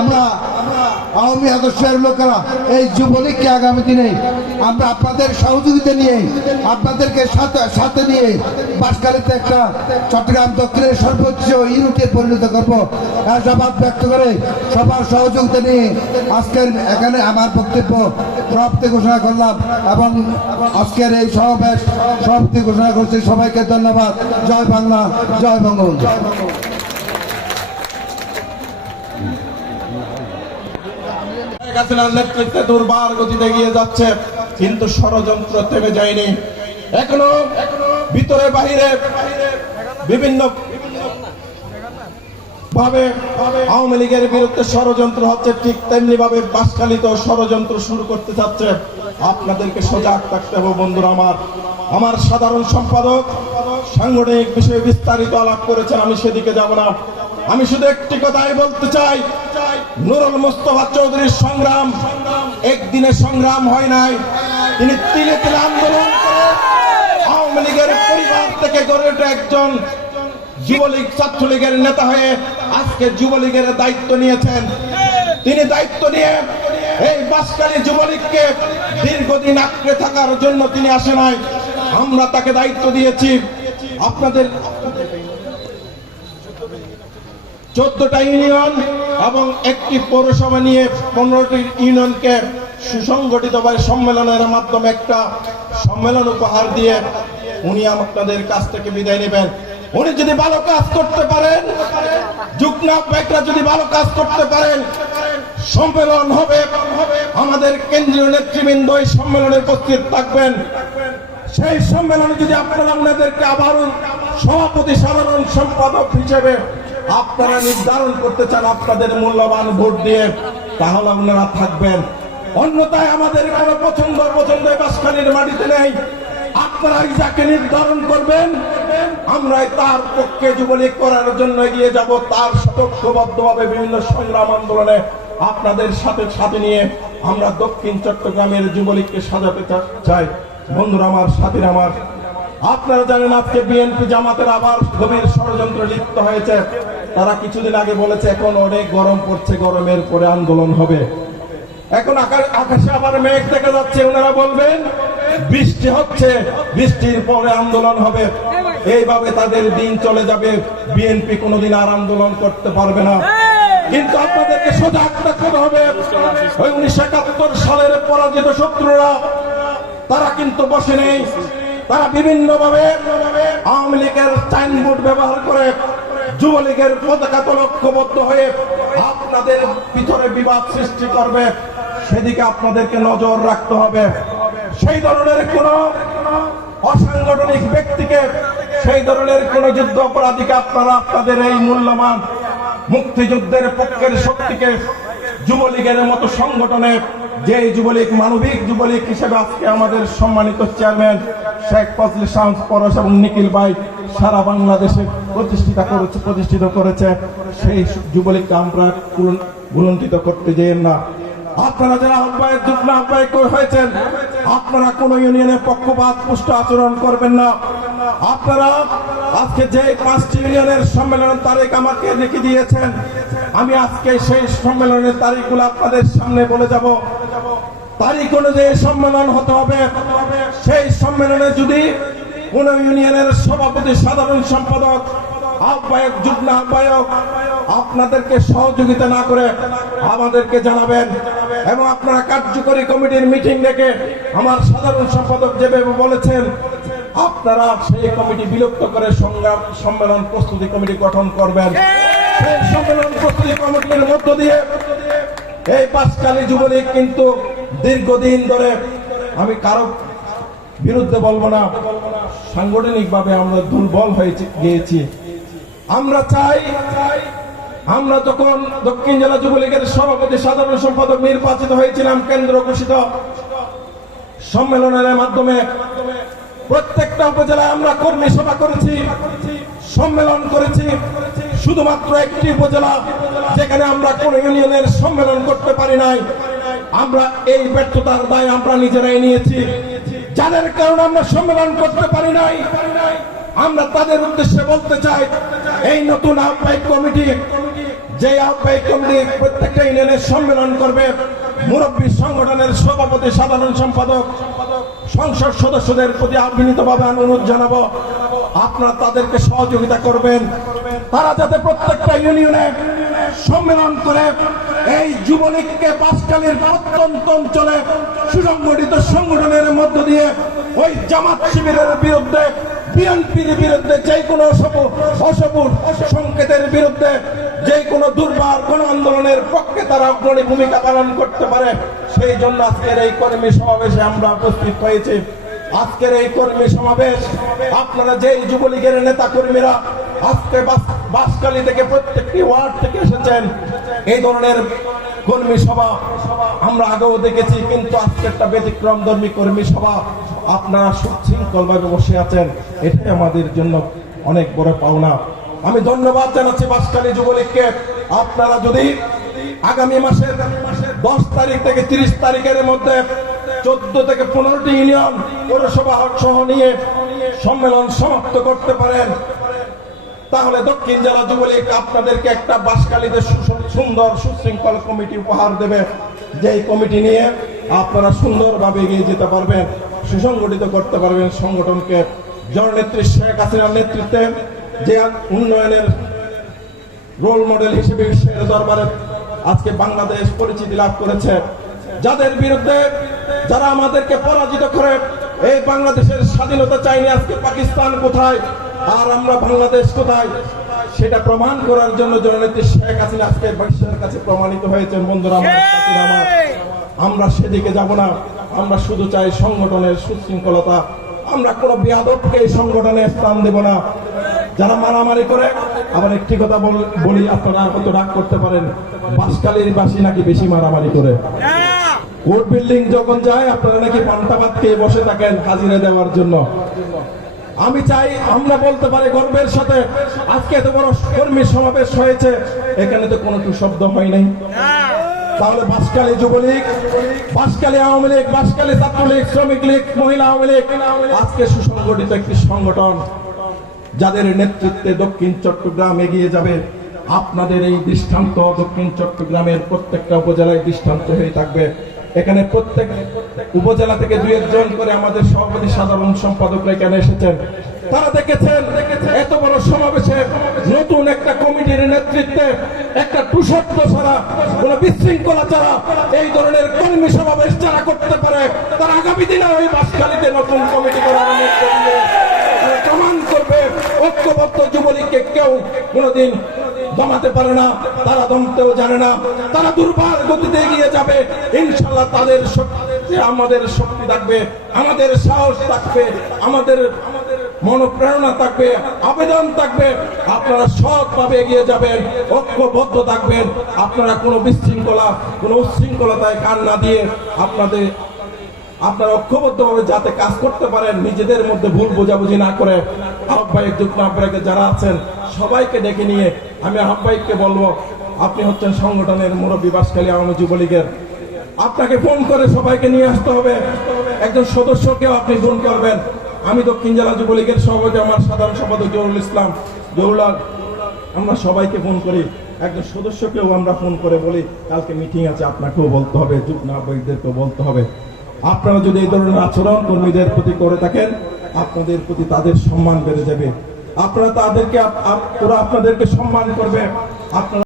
আমরা আওয়ামী আদর্শের লোকেরা এই যুবলীগকে আগামী দিনে আমরা আপনাদের সহযোগিতা নিয়ে আপনাদেরকে সাথে নিয়ে বাঁশখালীতে একটা চট্টগ্রাম দক্ষিণের সর্বোচ্চ ইউনিটে পরিণত করবো আশাবাদ ব্যক্ত করে সবার সহযোগিতা নিয়ে আজকের এখানে আমার বক্তব্য সমাপ্তি ঘোষণা করলাম এবং আজকের এই সমাবেশ সমাপ্তি ঘোষণা করছি। সবাইকে ধন্যবাদ। জয় বাংলা, জয় বঙ্গবন্ধু। নেতৃত্বে দুর্বার গতিতে এগিয়ে যাচ্ছে, কিন্তু ষড়যন্ত্র থেমে যায়নি। এখনো ভিতরে বাহিরে বিভিন্ন ভাবে আওয়ামী লীগের বিরুদ্ধে ষড়যন্ত্র হচ্ছে, ঠিক তেমনি ভাবে বাঁশখালীতেও ষড়যন্ত্র শুরু করতে চাচ্ছে। আপনাদেরকে সজাগ থাকতে হবে বন্ধুরা। আমার সাধারণ সম্পাদক সাংগঠনিক বিষয়ে বিস্তারিত আলাপ করেছেন, আমি সেদিকে যাব না। আমি শুধু একটি কথাই বলতে চাই, নুরুল মুস্তফা চৌধুরীর সংগ্রাম একদিনে সংগ্রাম হয় নাই। তিনি তিলে তিলে আন্দোলন করে আওয়ামী লীগের পরিবার থেকে গড়ে ওঠা একজন যুবলীগ ছাত্রলীগের নেতা হয়ে আজকে যুবলীগের দায়িত্ব নিয়েছেন। তিনি দায়িত্ব নিয়ে এই বাঁশখালী যুবলীগকে দীর্ঘদিন আঁকড়ে থাকার জন্য তিনি আসে নাই। আমরা তাকে দায়িত্ব দিয়েছি। আপনাদের 14টা ইউনিয়ন এবং একটি পৌরসভা নিয়ে 15টি ইউনিয়নকে সুসংগঠিতভাবে সম্মেলনের মাধ্যমে একটা সম্মেলন উপহার দিয়ে উনি আপনাদের কাছ থেকে বিদায় নেবেন। উনি যদি ভালো কাজ করতে পারেন, যুগ্ম আহ্বায়করা যদি ভালো কাজ করতে পারেন, সম্মেলন হবে। আমাদের কেন্দ্রীয় নেতৃবৃন্দ এই সম্মেলনে উপস্থিত থাকবেন। সেই সম্মেলনে যদি আপনারা ওনাদেরকে আবারও সভাপতি সাধারণ সম্পাদক হিসেবে আপনারা নির্ধারণ করতে চান আপনাদের মূল্যবান ভোট দিয়ে, তাহলে আপনারা থাকবেন। অন্যথায় আমাদের কোনো পছন্দ বাঁশখালীর মাটিতে নেই। আপনারা যাকে নির্ধারণ করবেন আমরা তার পক্ষে যুবলীগ করার জন্য এগিয়ে যাব। তার সতর্কবদ্ধভাবে বিভিন্ন সংগ্রাম আন্দোলনে আপনাদের সাথে নিয়ে আমরা দক্ষিণ চট্টগ্রামের যুবলীগকে সাজাতে চাই। বন্ধুরা আমার, সাথীরা আমার, আপনারা জানেন আজকে বিএনপি জামাতের আবার গভীর ষড়যন্ত্র লিপ্ত হয়েছে। তারা কিছুদিন আগে বলেছে এখন অনেক গরম পড়ছে, গরমের পরে আন্দোলন হবে। এখন আকাশে আবার মেঘ দেখা যাচ্ছে, ওনারা বলবেন বৃষ্টি হচ্ছে, বৃষ্টির পরে আন্দোলন হবে। এইভাবে তাদের দিন চলে যাবে। বিএনপি কোনোদিন আর আন্দোলন করতে পারবে না। কিন্তু আপনাদেরকে সজাগ থাকতে হবে। ওই 1971 সালের পরাজিত শত্রুরা তারা কিন্তু বসে নেই। তারা বিভিন্ন ভাবে আওয়ামী লীগের সাইনবোর্ড ব্যবহার করে যুবলীগের পতাকা লক্ষ্যবদ্ধ হয়ে আপনাদের ভিতরে বিবাদ সৃষ্টি করবে। সেদিকে আপনাদেরকে নজর রাখতে হবে। সেই ধরনের কোন অসাংগঠনিক ব্যক্তিকে, সেই ধরনের কোন যুদ্ধ অপরাধীকে আপনারা আপনাদের এই মূল্যবান মুক্তিযুদ্ধের পক্ষের শক্তিকে যুবলীগের মতো সংগঠনে, যে যুবলীগ মানবিক যুবলীগ হিসেবে আজকে আমাদের সম্মানিত চেয়ারম্যান শেখ ফজলে শামস পরশ এবং নিখিল ভাই সারা বাংলাদেশে প্রতিষ্ঠিত করেছে, সেই যুবলীগকে আমরা ভুলণ্ঠিত করতে যেন না। আপনারা যারা আহ্বায়ক, যুগ্ম আহ্বায়ক হয়েছেন, আপনারা কোন ইউনিয়নের পক্ষপাত পুষ্ট আচরণ করবেন না। আপনারা আজকে যে 5টি ইউনিয়নের সম্মেলনের তারিখ আমাকে লিখে দিয়েছেন, আমি আজকে সেই সম্মেলনের তারিখগুলো আপনাদের সামনে বলে যাব। তারিখ অনুযায়ী সম্মেলন হতে হবে। সেই সম্মেলনে যদি কোন ইউনিয়নের সভাপতি, সাধারণ সম্পাদক, আহ্বায়ক, যুগ্ম আহ্বায়ক আপনাদেরকে সহযোগিতা না করে আমাদেরকে জানাবেন এবং আপনারা কার্যকরী কমিটির মিটিং ডেকে আমার সাধারণ সম্পাদক যেভাবে বলেছেন আপনারা সেই কমিটি বিলুপ্ত করে সম্মেলন প্রস্তুতি কমিটি গঠন করবেন। সেই সম্মেলন প্রস্তুতি কমিটির মধ্য দিয়ে এই বাঁশখালী যুবলীগ কিন্তু দীর্ঘদিন ধরে, আমি কারো বিরুদ্ধে বলবো না, সাংগঠনিকভাবে আমরা দুর্বল হয়ে গিয়েছি। আমরা চাই, আমরা যখন দক্ষিণ জেলা যুবলীগের সভাপতি সাধারণ সম্পাদক নির্বাচিত হয়েছিলাম কেন্দ্র ঘোষিত সম্মেলনের মাধ্যমে, প্রত্যেকটা উপজেলায় আমরা কর্মী সভা করেছি, সম্মেলন করেছি। শুধুমাত্র একটি উপজেলা যেখানে আমরা কোন ইউনিয়নের সম্মেলন করতে পারি নাই, আমরা এই ব্যর্থতার দায় আমরা নিজেরাই নিয়েছি। যাদের কারণে আমরা সম্মেলন করতে পারি নাই, আমরা তাদের উদ্দেশ্যে বলতে চাই, এই নতুন আহ্বায়ক কমিটি, যে আহ্বায়ক কমিটি প্রত্যেকটা ইউনিয়নের সম্মেলন করবে। মুরব্বী সংগঠনের সভাপতি, সাধারণ সম্পাদক, সংসদ সদস্যদের প্রতি বিনীতভাবে অনুরোধ জানাবো, আপনারা তাদেরকে সহযোগিতা করবেন, তারা যাতে প্রত্যেকটা ইউনিয়নে সম্মেলন করে এই যুবলীগকে বাঁশখালীর প্রত্যন্ত অঞ্চলে সুসংগঠিত সংগঠনের মধ্য দিয়ে ওই জামাত শিবিরের বিরুদ্ধে, বিএনপির বিরুদ্ধে, যে কোনো অসবুর সংকেতের বিরুদ্ধে, যে কোনো দুর্বার কোন আন্দোলনের পক্ষে তারা অগ্রণী ভূমিকা পালন করতে পারে। সেই জন্য আজকের এই কর্মী সমাবেশে আমরা উপস্থিত হয়েছি। আজকের এই কর্মী সমাবেশ আপনারা যে যুবলীগের নেতা কর্মীরা আজকে বাঁশখালী থেকে প্রত্যেকটি ওয়ার্ড থেকে এসেছেন, এই ধরনের কর্মী সভা আমরা আগেও দেখেছি, কিন্তু আজকে একটা ব্যতিক্রম ধর্মী কর্মী সভা। আপনারা সুশৃঙ্খল ভাবে বসে আছেন, এটাই আমাদের জন্য অনেক বড় পাওনা। আমি ধন্যবাদ জানাচ্ছি বাঁশখালী যুবলীগকে। আপনারা যদি আগামী মাসের 10 তারিখ থেকে 30 তারিখের মধ্যে 14 থেকে 15টি ইউনিয়ন পৌরসভা সহ নিয়ে সম্মেলন সমাপ্ত করতে পারেন, তাহলে দক্ষিণ জেলা যুবলীগ আপনাদেরকে একটা বাঁশখালীতে সুন্দর সুশৃঙ্খল কমিটি উপহার দেবে, যেই কমিটি নিয়ে আপনারা সুন্দরভাবে এগিয়ে যেতে পারবেন, সুসংগঠিত করতে পারবেন সংগঠনকে। জননেত্রী শেখ হাসিনার নেতৃত্বে যে উন্নয়নের রোল মডেল হিসেবে বিশ্বের দরবারে আজকে বাংলাদেশ পরিচিতি লাভ করেছে, যাদের বিরুদ্ধে, যারা আমাদেরকে পরাজিত করে এই বাংলাদেশের স্বাধীনতা চাইনি, আজকে পাকিস্তান কোথায় আর আমরা বাংলাদেশ কোথায়, সেটা প্রমাণ করার জন্য জননেত্রী শেখ হাসিনা আজকে বিশ্বের কাছে প্রমাণিত হয়েছে। বন্ধুরা আমার, আমরা সেদিকে যাব না, আমরা শুধু চাই সংগঠনের সুশৃঙ্খলতা। আমরা কোনো বেয়াদবকে এই সংগঠনে স্থান দেব না। যারা মারামারি করে, আবার একটি কথা বলি, আপনারা কত রাগ করতে পারেন, বাঁশখালীর বাসী নাকি বেশি মারামারি করে। কোর্ট বিল্ডিং যখন যায় আপনারা নাকি পান্তা ভাত খেয়ে বসে থাকেন হাজিরা দেওয়ার জন্য। আমি চাই আমরা বলতে পারি গর্বের সাথে, আজকে এত বড় কর্মী সমাবেশ হয়েছে, এখানে তো কোনো শব্দ হয় নাই। তাহলে বাঁশখালী যুবলীগ, বাঁশখালী আওয়ামী লীগ, বাঁশখালী ছাত্রলীগ, শ্রমিক লীগ, মহিলা আওয়ামী লীগ আজকে সুসংগঠিত একটি সংগঠন, যাদের নেতৃত্বে দক্ষিণ চট্টগ্রাম এগিয়ে যাবে। আপনাদের এই দৃষ্টান্ত দক্ষিণ চট্টগ্রামের প্রত্যেকটা উপজেলায় দৃষ্টান্ত হয়ে থাকবে। এখানে প্রত্যেক উপজেলা থেকে 2-1 জন করে আমাদের সভাপতি, সাধারণ সম্পাদকরা এখানে এসেছেন। তারা দেখেছেন এত বড় সমাবেশে নতুন একটা কমিটির নেতৃত্বে, একটা টুশব্দ ছাড়া, কোন বিশৃঙ্খলা ছাড়া এই ধরনের কর্মী সমাবেশ যারা করতে পারে, তারা আগামী দিনে ওই বাঁশখালীতে নতুন কমিটি করার অনুরোধ করবে, প্রমাণ করবে ঐক্যবদ্ধ যুবলীগকে কেউ কোনোদিন দমাতে পারে না, তারা দমতেও জানে না, তারা দুর্বার গতিতে এগিয়ে যাবে ইনশাআল্লাহ। তাদের শক্তি, আমাদের শক্তি থাকবে, আমাদের সাহস থাকবে, আমাদের মনোপ্রেরণা থাকবে, আবেদন থাকবে। আপনারা সৎভাবে এগিয়ে যাবেন, ঐক্যবদ্ধ থাকবেন। আপনারা কোনো বিশৃঙ্খলা, কোনো উচ্ছৃঙ্খলতায় কান না দিয়ে আপনারা ঐক্যবদ্ধভাবে যাতে কাজ করতে পারেন, নিজেদের মধ্যে ভুল বোঝাবুঝি না করে। আহ্বায়ক, যুগ্ম আহ্বায়ক যারা আছেন সবাইকে ডেকে নিয়ে আমি আহ্বায়ককে বলবো, আপনি হচ্ছেন সংগঠনের মুরব্বী বাঁশখালী আওয়ামী যুবলীগের, আপনাকে ফোন করে সবাইকে নিয়ে আসতে হবে। একজন সদস্যকেও আপনি ফোন করবেন। আমি দক্ষিণ জেলা যুবলীগের সভাপতি, আমার সাধারণ সম্পাদক জহুরুল ইসলাম, জহুরুল, আমরা সবাইকে ফোন করি। একজন সদস্যকেও আমরা ফোন করে বলি কালকে মিটিং আছে, আপনাকেও বলতে হবে, যুগ্ম আহ্বায়কদেরকেও বলতে হবে। আপনারা যদি এই ধরনের আচরণ কর্মীদের প্রতি করে থাকেন, আপনাদের প্রতি তাদের সম্মান বেড়ে যাবে। আপনারা তাদেরকে, আপনাদেরকে সম্মান করবে। আপনারা